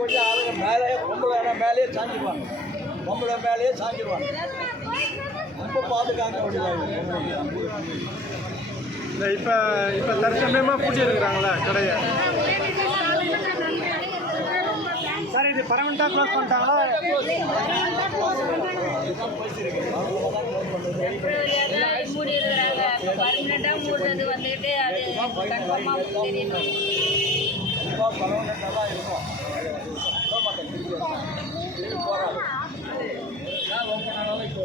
கொஞ்சம் ஆளுங்க மேலே பொம்பளை மேலேயே சாஞ்சிடுவாங்க, பொம்பளை மேலேயே சாஞ்சிடுவாங்க. ரொம்ப பாதுகாக்க வேண்டியதாக. இப்போ இப்போ தற்சமயமாக பூட்டி இருக்கிறாங்களா கடையை? சார் இது பர்மனெண்ட்டாக க்ளோஸ் பண்ணிட்டாங்களா? மூடி இருக்கிறாங்க. பர்மனெண்ட்டாக மூடுறது வந்துட்டு அது கன்ஃபார்மாக தெரியணும். பர்மனெண்ட்டாக தான் இருக்கும். போகிறாங்க ஓப்பன் ஆனாலும் இப்போ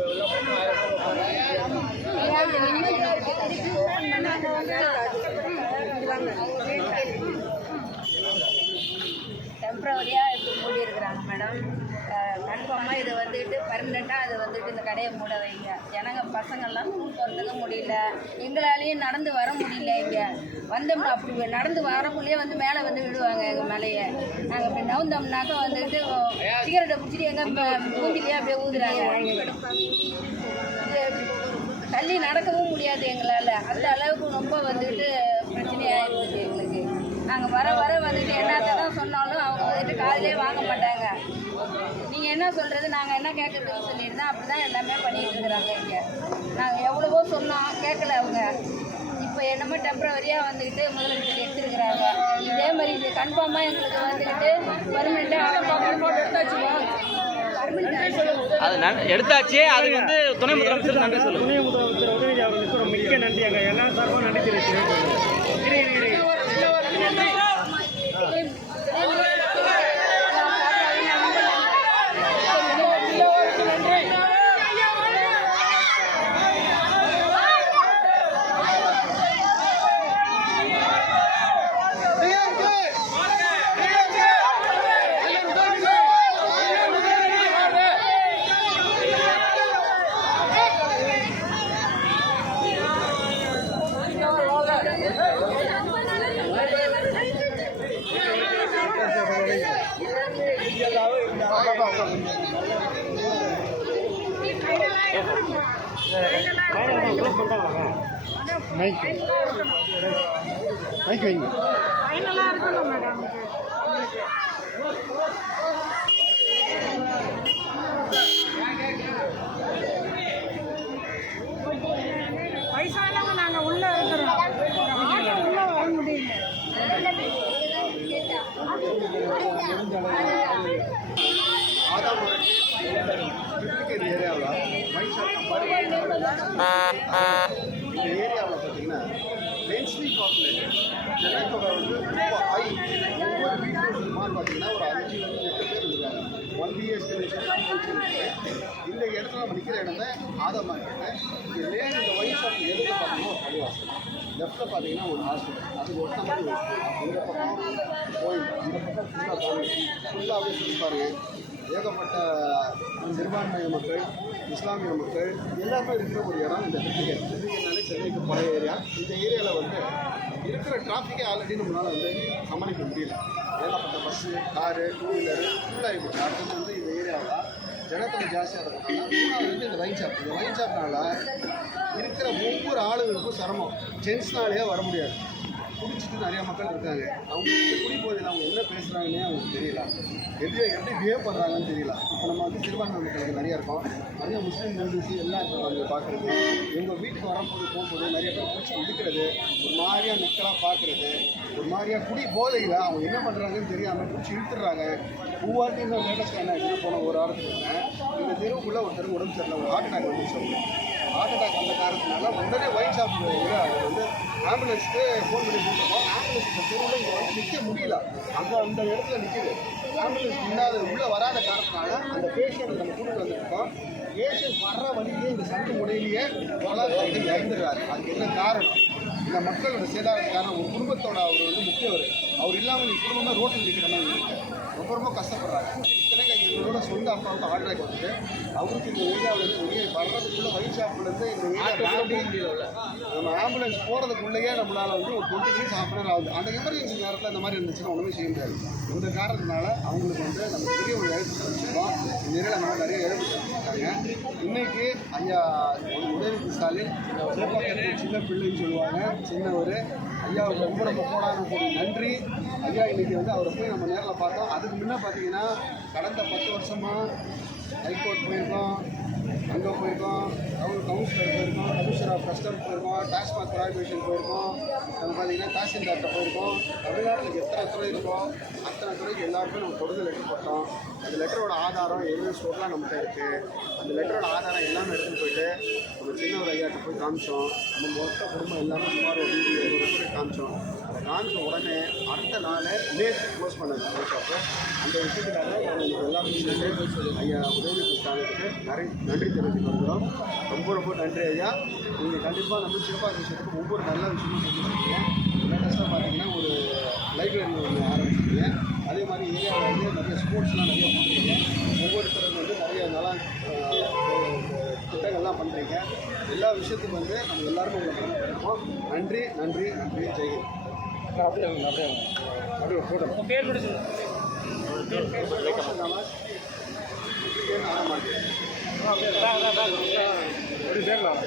டெம்ப்ரவரியாக இப்போ மூடி இருக்கிறாங்க மேடம். கன்ஃபார்மாக இது வந்துட்டு பர்மனெண்ட்டாக அது வந்துட்டு இந்த கடையை மூட வைங்க. ஜனங்க பசங்கள்லாம் ஸ்கூல் போகிறதுக்கு முடியல, எங்களாலேயும் நடந்து வர முடியல. இங்கே வந்தோம்னா அப்படி நடந்து வரக்குள்ளேயே வந்து மேலே வந்து விடுவாங்க எங்கள் மேலேயே. நாங்கள் இப்படி நவுந்தோம்னாக்கா வந்துட்டு சிகரெட்டை பிடிச்சிட்டு எங்கள் மூஞ்சிலேயே அப்படியே ஊதுறாங்க. தள்ளி நடக்கவும் முடியாது எங்களால். அந்த அளவுக்கு ரொம்ப வந்துட்டு பிரச்சனையாக இருந்துச்சு எங்களுக்கு. நாங்கள் வர வர வந்துட்டு என்னத்தை தான் சொன்னாலும் அவங்க வந்துட்டு காதிலே வாங்க மாட்டாங்க. நீங்கள் என்ன சொல்கிறது, நாங்கள் என்ன கேட்குறதுன்னு சொல்லிட்டு தான் அப்படி தான் எல்லாமே பண்ணிகிட்டு இருக்கிறாங்க இங்கே. நாங்கள் எவ்வளவோ சொன்னோம், கேட்கல அவங்க. இப்போ என்னமோ டெம்ப்ரவரியாக வந்துக்கிட்டு முதலமைச்சர் எடுத்துருக்குறாங்க. இதே மாதிரி இது கன்ஃபார்மாக எங்களுக்கு வந்துக்கிட்டு எடுத்தாச்சு. அது வந்து துணை முதலமைச்சர் நன்றி சொல்லுங்கள். துணை முதலமைச்சர் உதயநிதி அவர்களுக்கு மிக்க நன்றி. அங்கே எல்லா சார்பாக நன்றி தெரிவிக்கிறேன். மைக் வைங்க. ஃபைனலாக இருக்கணும் மேடம். வயசானவங்க நாங்கள் உள்ளே இருக்கிறோம், ஆட்டோ உள்ளே வர முடியல. இந்த ஏரியாவில் பார்த்தீங்கன்னா டென்ஸ்லி பாப்புலேட்டட், ஜனத்தொகை வந்து ரொம்ப ஹை. ஒவ்வொரு வீட்டிலும் சுமார் பார்த்தீங்கன்னா ஒரு 5-8 பேர் இருக்காங்க. 1 BHK இந்த இடத்துல நம்ம நிற்கிற இடம் தான் ஆதா மார்க்கெட்டு. இந்த வயசு எதுக்கு லெஃப்ட்டில் பார்த்தீங்கன்னா ஒரு ஹாஸ்பிட்டல், அதுக்கு ஒட்ட மாதிரி ஒரு ஸ்கூல், இந்த பக்கம் கோயில், இந்த பக்கம் ஃபுல்லாக காலேஜ், ஃபுல்லாகவே சொல்லி பாருங்க. ஏகப்பட்ட சிறுபான்மை மக்கள், இஸ்லாமிய மக்கள் எல்லாருமே இருக்கிற ஒரு இடம் இந்த திருப்பதினாலே சென்னைக்கு பழைய ஏரியா. இந்த ஏரியாவில் வந்து இருக்கிற டிராஃபிக்கே ஆல்ரெடி நம்மளால் வந்து சமாளிக்க முடியல. ஏகப்பட்ட பஸ்ஸு, காரு, டூ வீலரு ஃபுல்லாக ஆகிடுச்சு. அடுத்தது வந்து இந்த ஏரியாவில் ஜனத்தொகை ஜாஸ்தியாக இருக்கிறதுனால மூணாவது வந்து இந்த வைன் ஷாப். இந்த வைன் ஷாப்னால இருக்கிற ஒவ்வொரு ஆளுங்களுக்கும் சிரமம். ஜென்ஸ்னாலேயே வர முடியாது. குடிச்சிட்டு நிறையா மக்கள் இருக்காங்க. அவங்களுக்கு குடி போதில் அவங்க என்ன பேசுகிறாங்கன்னே அவங்களுக்கு தெரியல, எப்படி பிஹேவ் பண்ணுறாங்கன்னு தெரியல. இப்போ நம்ம வந்து சிறுபான்மை மக்களுக்கு நிறையா இருக்கோம், நிறைய முஸ்லீம் ஹிந்துஸ் எல்லாம் இப்போ அவங்க பார்க்குறது, எங்கள் வீட்டுக்கு வரும்போது போகும்போது நிறைய பேர் பிடிச்சி இழுக்கிறது, ஒரு மாதிரியாக நெக்கலாக பார்க்குறது, ஒரு மாதிரியாக குடி போதையில் அவங்க என்ன பண்ணுறாங்கன்னு தெரியாமல் பிடிச்சி இழுத்துடுறாங்க. பூவாட்டி இந்த லேட்டஸ்ட் என்ன ஆச்சுன்னா போன ஒரு வாரத்துக்கு இந்த தெருவுக்குள்ளே ஒருத்தருக்கு உடம்பு சரியில்லை, ஒரு ஹார்ட் அட்டாக் வந்து சொல்லுங்கள். ஹார்ட் அட்டாக் வந்த காரணத்தினால உடனே ஒயின் ஷாப் வந்து ஆம்புலன்ஸ்க்கு ஃபோன் பண்ணி கொடுத்துருக்கோம். ஆம்புலன்ஸ் இந்த தெருவில் இங்கே வந்து நிற்க முடியல, அந்த இடத்துல நிற்கிது. ஆம்புலன்ஸ் இல்லாத உள்ளே வராத காரணத்தினால அந்த பேஷண்ட் நம்ம கூட்டிட்டு வந்துருக்கோம். பேஷண்ட் வர்ற வழியிலே இந்த சண்டு முனையிலேயே இறந்துடுறாரு. அதுக்கு என்ன காரணம்? இந்த மக்களோட சேதாரத்து காரணம். ஒரு குடும்பத்தோட அவர் வந்து முக்கியவர். அவர் இல்லாமல் இந்த குடும்பமே ரோட்டில் நிற்கிற மாதிரி இருக்கு. ரொம்ப கஷ்டப்படுறாங்க. இத்தனைக்கு எங்களோட சொந்த அப்பாவுக்கு ஹார்ட் அட்டாக் வந்துட்டு அவருக்கு இந்த ஏரியாவிலேருந்து வெளியே வர்றதுக்குள்ளே வைன் ஷாப்லேருந்து இந்த ஏரியா தாண்டி நம்ம ஆம்புலன்ஸ் போகிறதுக்குள்ளேயே நம்மளால் வந்து ஒரு 20 மினிட்ஸ் ½ hour ஆகுது. அந்த எமர்ஜென்சி நேரத்தில் இந்த மாதிரி இருந்துச்சுன்னா ஒன்றுமே செய்ய முடியாது. இந்த காரணத்தினால அவங்களுக்கு வந்து நம்ம பெரிய ஒரு இழப்பு தெரிவிச்சிருக்கோம். இந்த ஏரியாவில் நம்ம நிறைய இழப்பு தெரிவிச்சிருக்காங்க. இன்றைக்கி ஐயா உதயநிதி ஸ்டாலின் சின்ன பிள்ளைன்னு சொல்லுவாங்க, சின்னவர் ஐயாவுக்கு ரொம்ப போடாமல் கூடிய நன்றி. ஐயா இன்றைக்கி வந்து அவரை போய் நம்ம நேரில் பார்த்தோம். அதுக்கு முன்னே பார்த்தீங்கன்னா கடந்த 10 வருஷமாக ஹைகோர்ட் போயிருக்கோம், அங்கே போயிருக்கோம், கவுன்சிலர் போயிருக்கோம், கமிஷனர் ஆஃப் கஸ்டம்ஸ் போயிருக்கோம், டாஸ்மாக் ப்ராஹிபிஷன் போயிருக்கோம், நம்ம பார்த்தீங்கன்னா தாசில்தார்கிட்ட போயிருக்கோம். தமிழ்நாட்டில் எத்தனை துறை இருக்கோம் அத்தனை துறைக்கு எல்லாருக்கும் நம்ம தொடர்ந்து லெட்டர் போட்டோம். அந்த லெட்டரோட ஆதாரம் எவிடன்ஸ் ஸ்டோர்லாம் நம்மகிட்ட இருக்குது. அந்த லெட்டரோட ஆதாரம் எல்லாமே எடுத்துகிட்டு போயிட்டு நம்ம சின்ன ஒரு ஐயாட்ட போய் காமிச்சோம். நம்ம மொத்த குடும்பம் எல்லாமே சுமார் ஒரு 20 காமிச்சோம். அதை காமிச்ச உடனே அடுத்த நாள் நேற்று க்ளோஸ் பண்ணாங்க அந்த ஷாப்பு. அந்த விஷயத்துக்காக நாங்கள் எல்லாருமே சேர்ந்து ஐயா உதயநிதி ஸ்டாலினுக்கு நன்றி தெரிவித்து வருகிறோம். ரொம்ப நன்றி ஐயா. நீங்கள் கண்டிப்பாக நம்ம சிறப்பாக விஷயத்துக்கு ஒவ்வொரு நல்ல விஷயமும் செஞ்சுருக்கீங்க. லேட்டஸ்ட்டாக பார்த்தீங்கன்னா ஒரு லைப்ரரி ஒன்று ஆரம்பிச்சிருக்கீங்க. அதே மாதிரி ஏரியாவில் வந்து நிறைய ஸ்போர்ட்ஸ்லாம் நிறைய பண்ணுறீங்க. ஒவ்வொருத்தரும் வந்து நிறைய நல்ல திட்டங்கள்லாம் பண்ணுறீங்க. எல்லா விஷயத்துக்கும் வந்து நம்ம எல்லாருமே உங்களுக்கு பண்ணிருக்கோம். நன்றி. ஜெய்ஹிந்த். அப்படியே ஒரு ஃபோட்டோ பேர் முடிச்சு பேர்லாம்